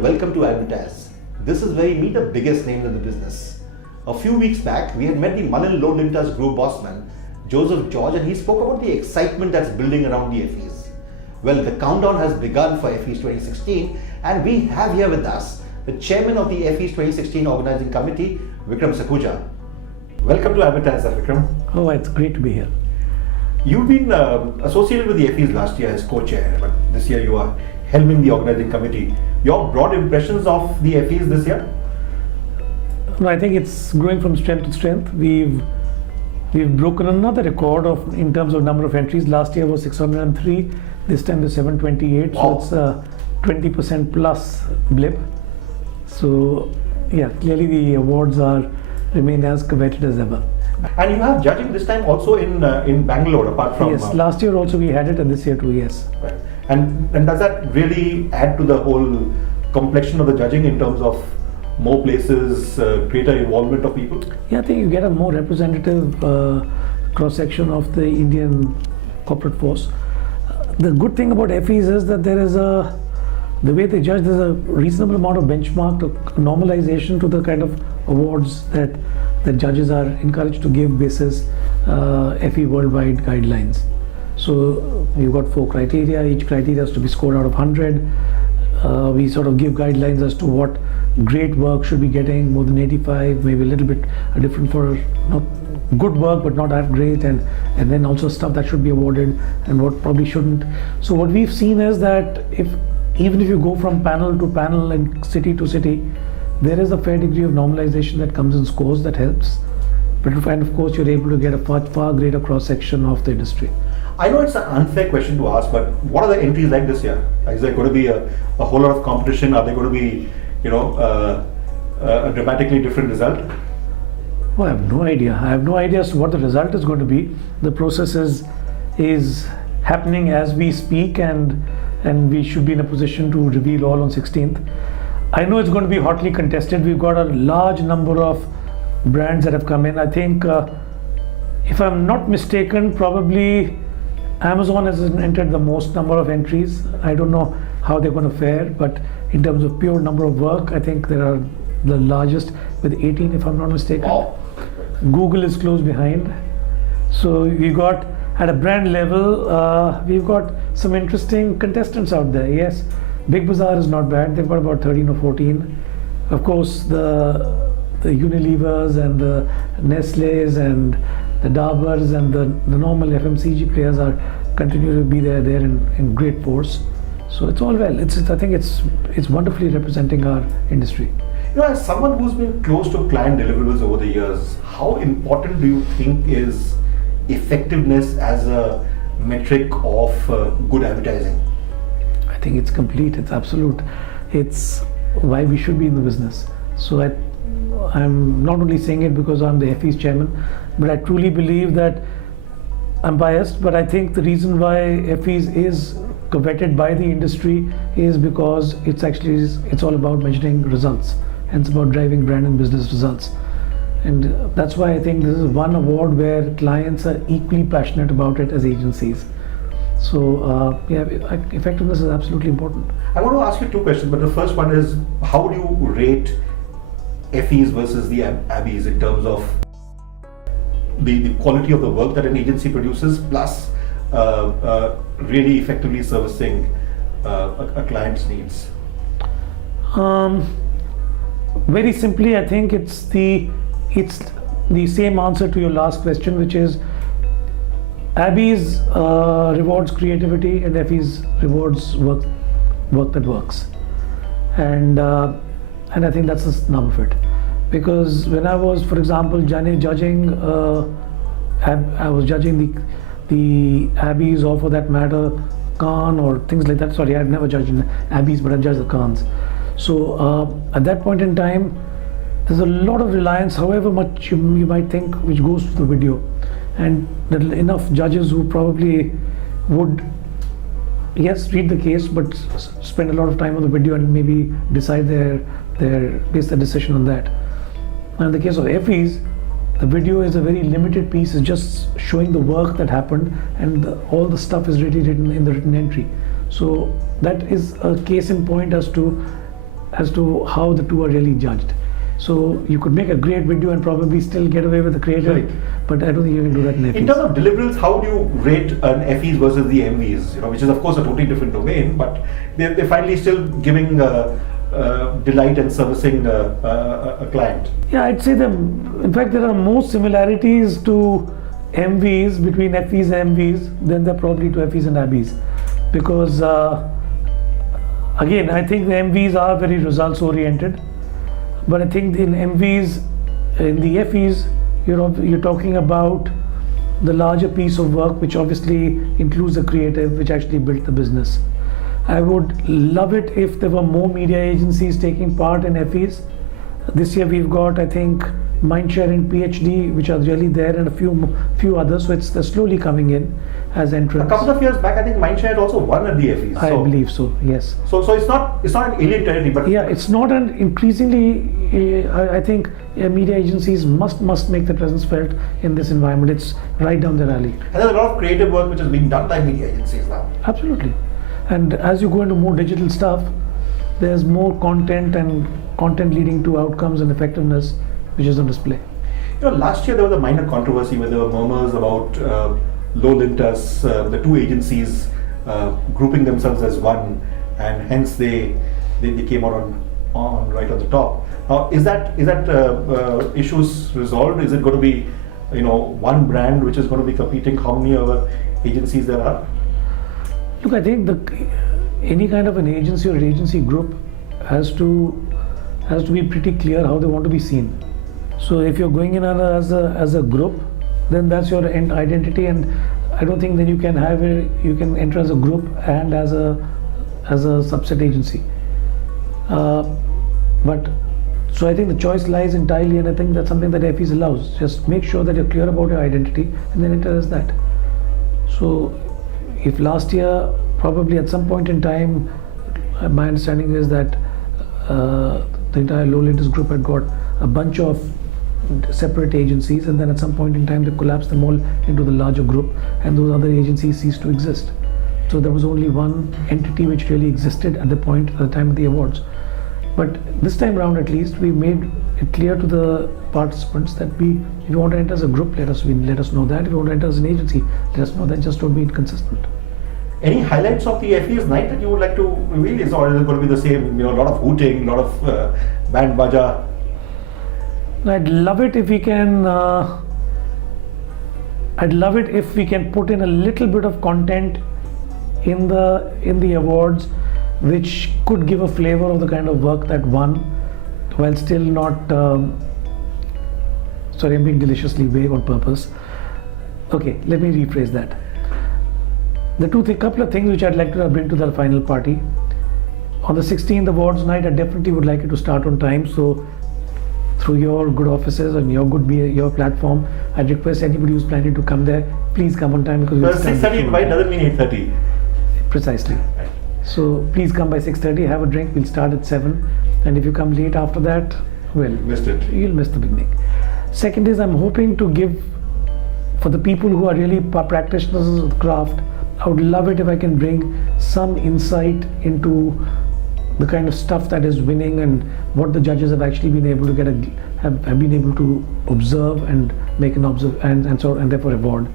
and welcome to Advertise. This is where we meet the biggest names in the business. A few weeks back, we had met the Mullen Low Lintas Group bossman, Joseph George, and he spoke about the excitement that's building around the Effies. Well, the countdown has begun for Effies 2016, and we have here with us the chairman of the Effies 2016 Organising Committee, Vikram Sakhuja. Welcome to Advertise, Vikram. Oh, it's great to be here. You've been associated with the Effies last year as co-chair, but this year you are helming the Organising Committee. Your broad impressions of the Effies this year? No, I think it's growing from strength to strength. We've broken another record in terms of number of entries. Last year was 603. This time is 728. Wow. So it's a 20% plus blip. So yeah, clearly the awards remain as coveted as ever. And you have judging this time also in Bangalore, apart from... Yes, last year also we had it, and this year too, yes. Right. And does that really add to the whole complexion of the judging in terms of more places, greater involvement of people? Yeah, I think you get a more representative cross-section of the Indian corporate force. The good thing about Effies is that the way they judge, there's a reasonable amount of benchmark to normalization to the kind of awards that judges are encouraged to give basis FE worldwide guidelines. So you've got 4 criteria. Each criteria has to be scored out of 100. We sort of give guidelines as to what great work should be getting, more than 85, maybe a little bit different for not good work but not that great, and then also stuff that should be awarded and what probably shouldn't. So what we've seen is that even if you go from panel to panel and city to city, there is a fair degree of normalization that comes in scores that helps. And of course, you're able to get a far greater cross-section of the industry. I know it's an unfair question to ask, but what are the entries like this year? Is there going to be a whole lot of competition? Are they going to be, a dramatically different result? Well, I have no idea. I have no idea as to what the result is going to be. The process is happening as we speak, and we should be in a position to reveal all on 16th. I know it's going to be hotly contested. We've got a large number of brands that have come in. I think, if I'm not mistaken, probably Amazon has entered the most number of entries. I don't know how they're going to fare, but in terms of pure number of work, I think they are the largest with 18, if I'm not mistaken. Wow. Google is close behind. So we got, at a brand level, we've got some interesting contestants out there. Yes, Big Bazaar is not bad. They've got about 13 or 14. Of course, the Unilevers and the Nestle's and the Daburs and the normal FMCG players continue to be there in great force. So it's all well. I think it's wonderfully representing our industry. As someone who's been close to client deliverables over the years, how important do you think is effectiveness as a metric of good advertising? I think it's complete. It's absolute. It's why we should be in the business. So I'm not only saying it because I'm the Effies chairman, but I truly believe that I'm biased, but I think the reason why Effies is coveted by the industry is because it's all about measuring results, and it's about driving brand and business results. And that's why I think this is one award where clients are equally passionate about it as agencies. So effectiveness is absolutely important. I want to ask you 2 questions, but the first one is, how do you rate Effies versus the Abbeys in terms of the quality of the work that an agency produces, plus really effectively servicing a client's needs? Very simply, I think it's the same answer to your last question, which is Abbeys rewards creativity and Effies rewards work that works, and I think that's the nub of it. Because when I was, for example, judging, I was judging the Abbeys, or for that matter, Cannes or things like that. Sorry, I've never judged Abbeys, but I've judged the Cannes. So at that point in time, there's a lot of reliance, however much you might think, which goes to the video, and there are enough judges who probably would, yes, read the case, but spend a lot of time on the video and maybe decide base their decision on that. Now, in the case of Effies, the video is a very limited piece. It's just showing the work that happened, and all the stuff is really written in the written entry. So that is a case in point as to as to how the two are really judged. So you could make a great video and probably still get away with the creative, Right. but I don't think you can do that in Effies. In terms of deliverables, how do you rate an Effies versus the MVs? Which is of course a totally different domain, but they're finally still giving delight and servicing a client. Yeah, I'd say in fact, there are more similarities to MVs between Effies and MVs than there probably to Effies and Abbeys, because again, I think the MVs are very results oriented, but I think in MVs, in the Effies, you're talking about the larger piece of work, which obviously includes the creative, which actually built the business. I would love it if there were more media agencies taking part in Effies. This year we've got, I think, Mindshare and PhD, which are really there, and a few others. So they're slowly coming in as entrants. A couple of years back, I think Mindshare had also won at the Effies. I believe so. Yes. So it's not an alien territory, but yeah, it's not an increasingly. I think media agencies must make their presence felt in this environment. It's right down their alley. And there's a lot of creative work which is being done by media agencies now. Absolutely. And as you go into more digital stuff, there's more content and content leading to outcomes and effectiveness, which is on display. Last year there was a minor controversy where there were murmurs about Low Lintus, the two agencies grouping themselves as one, and hence they came out on right on the top. Now, is that issues resolved? Is it going to be one brand which is going to be competing? How many other agencies there are? Look, I think any kind of an agency or agency group has to be pretty clear how they want to be seen. So if you're going in as a group, then that's your end identity, and I don't think then you can enter as a group and as a subset agency. But so I think the choice lies entirely, and I think that's something that Effies allows. Just make sure that you're clear about your identity, and then enter as that. So if last year, probably at some point in time, my understanding is that the entire Low Lintus group had got a bunch of separate agencies, and then at some point in time they collapsed them all into the larger group, and those other agencies ceased to exist. So there was only one entity which really existed at the time of the awards. But this time around, at least, we made it clear to the participants that if you want to enter as a group, let us know that. If you want to enter as an agency, let us know that. Just don't be inconsistent. Any highlights of the Effies night that you would like to reveal? Or is it going to be the same? A lot of hooting, a lot of band baja. I'd love it if we can. I'd love it if we can put in a little bit of content in the awards, which could give a flavor of the kind of work that won, while still not. Sorry, I'm being deliciously vague on purpose. Okay, let me rephrase that. The couple of things which I'd like to bring to the final party. On the 16th awards night, I definitely would like it to start on time. So, through your good offices and your platform, I'd request anybody who's planning to come there, please come on time, because 6:30 invite doesn't mean 8:30. Precisely. So please come by 6:30. Have a drink. We'll start at 7. And if you come late after that, well, you'll miss the beginning. Second is, I'm hoping to give, for the people who are really practitioners of the craft, I would love it if I can bring some insight into the kind of stuff that is winning and what the judges have actually been able to have been able to observe and make an and therefore award.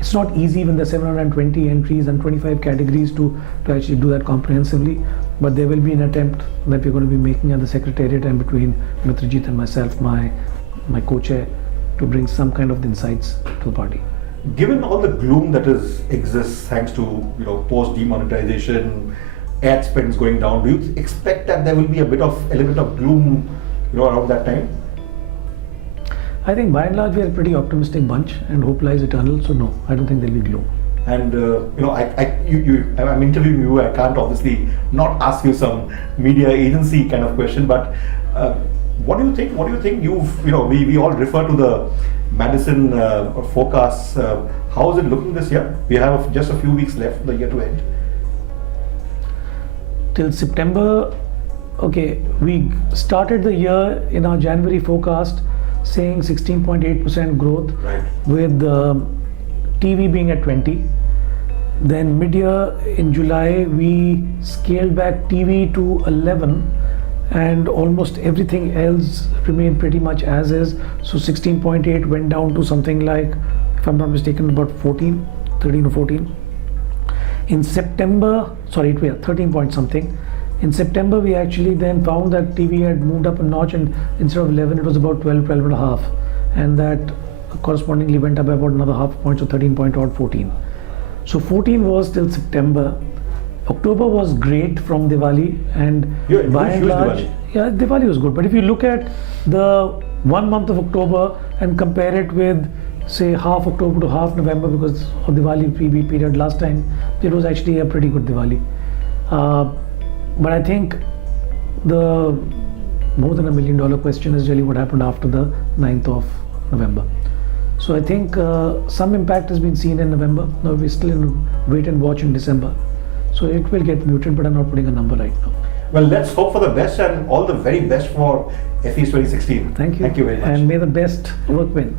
It's not easy when there's 720 entries and 25 categories to actually do that comprehensively, but there will be an attempt that we're going to be making at the Secretariat and between Mitrajit and myself, my co-chair, to bring some kind of insights to the party. Given all the gloom that exists thanks to post demonetization, ad spends going down, do you expect that there will be a bit of element of gloom around that time? I think by and large we are a pretty optimistic bunch, and hope lies eternal. So no, I don't think there'll be gloom. And I'm interviewing you. I can't obviously not ask you some media agency kind of question, but what do you think? What do you think? We all refer to the Madison forecasts. How is it looking this year? We have just a few weeks left, the year to end. Till September, okay, we started the year in our January forecast saying 16.8% growth, right, with TV being at 20. Then mid-year in July, we scaled back TV to 11 and almost everything else remained pretty much as is. So 16.8 went down to something like, if I'm not mistaken, about 13 or 14. In September, sorry, it was 13 point something. In September, we actually then found that TV had moved up a notch, and instead of 11, it was about 12 and a half. And that correspondingly went up by about another half point, so 13.14. So 14 was till September. October was great from Diwali, and by and large, yeah, Diwali was good. But if you look at the 1 month of October and compare it with, say, half October to half November, because of Diwali PB period last time, it was actually a pretty good Diwali. But I think the more than $1 million question is really what happened after the 9th of November. So I think some impact has been seen in November. Now we're still in wait and watch in December. So it will get muted, but I'm not putting a number right now. Well, let's hope for the best, and all the very best for Effies 2016. Thank you. Thank you very much. And may the best work win.